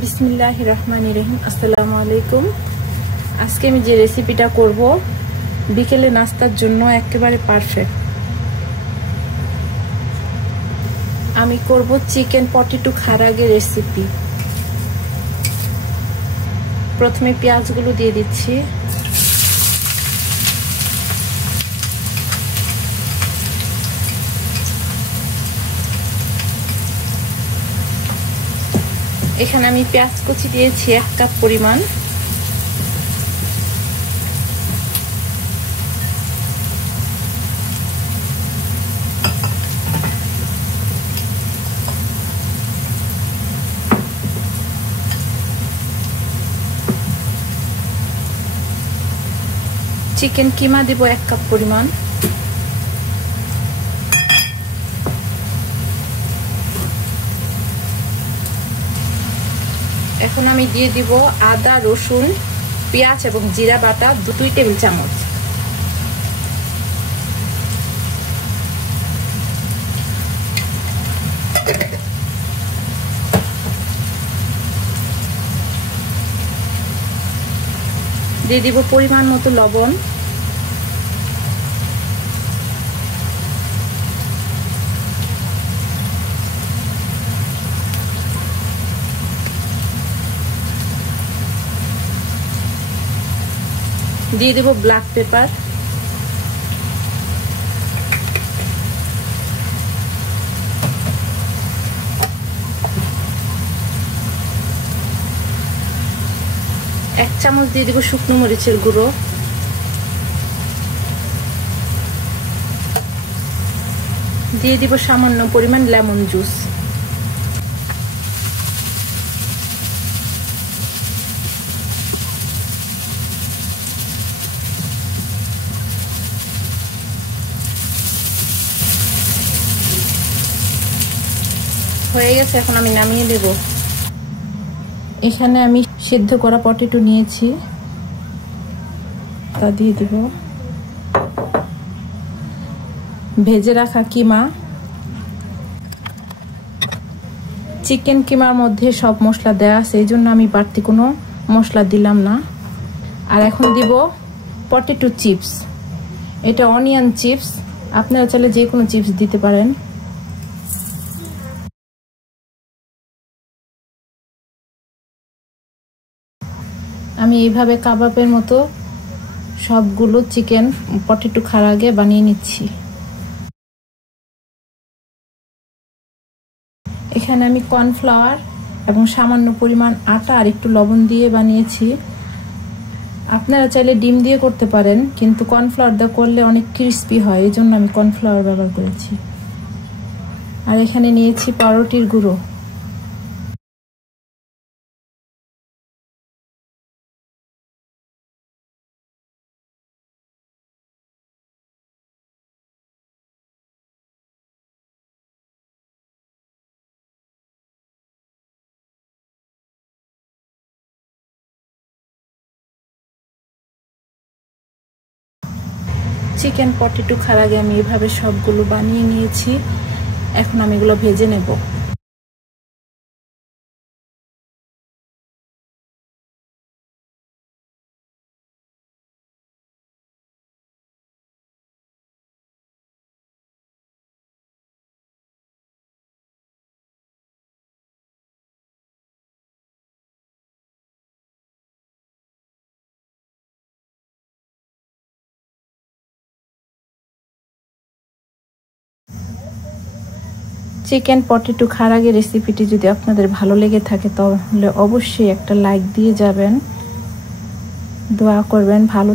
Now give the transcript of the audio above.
बिस्मिल्लाहिर रहमानिर रहीम। अस्सलामु आलैकुम। আজকে আমি যে রেসিপিটা করব বিকেলে নাস্তার জন্য একেবারে পারফেক্ট। আমি করব চিকেন পটেটো খারাগে রেসিপি। প্রথমে পেঁয়াজগুলো দিয়ে দিচ্ছি। এখানে আমি পেঁয়াজ কুচি দিয়েছি 1 কাপ পরিমাণ। চিকেন কিমা দিব 1 কাপ পরিমাণ। এখন আমি দিয়ে দিব আদা, রসুন, পেঁয়াজ এবং জিরা বাটা 2 টেবিল চামচ। দিয়ে দিব পরিমাণ মতো লবণ। দিয়ে দেব ব্ল্যাক পেপার। এক চামচ দিয়ে দেব শুকনো মরিচের গুঁড়ো। দিয়ে দিব সামান্য পরিমাণ লেমন জুস। হয়ে গেছে, এখন আমি নামিয়ে দেব। এখানে আমি সিদ্ধ করা পটেটো নিয়েছি, তা দিয়ে দেব। ভেজে রাখা কিমা। চিকেন কিমার মধ্যে সব মশলা দেওয়া আছে, এই জন্য আমি বাড়তি কোনো মশলা দিলাম না। আর এখন দিব পটেটো চিপস। এটা অনিয়ন চিপস, আপনারা চাইলে যে কোনো চিপস দিতে পারেন। আমি এইভাবে কাবাবের মতো সবগুলো চিকেন পটেটো খারাগে বানিয়ে নিচ্ছি। এখানে আমি কর্নফ্লাওয়ার এবং সামান্য পরিমাণ আটা আর একটু লবণ দিয়ে বানিয়েছি। আপনারা চাইলে ডিম দিয়ে করতে পারেন, কিন্তু কর্নফ্লাওয়ার দিয়ে করলে অনেক ক্রিস্পি হয়, এই জন্য আমি কর্নফ্লাওয়ার ব্যবহার করেছি। আর এখানে নিয়েছি পাউরুটির গুঁড়ো। চিকেন পটেটো খারাগে আমি এভাবে সবগুলো বানিয়ে নিয়েছি। এখন আমি এগুলো ভেজে নেব। চিকেন পটেটো খারাগে রেসিপিটি যদি আপনাদের ভালো লেগে থাকে তাহলে অবশ্যই একটা লাইক দিয়ে যাবেন, দোয়া করবেন, ভালো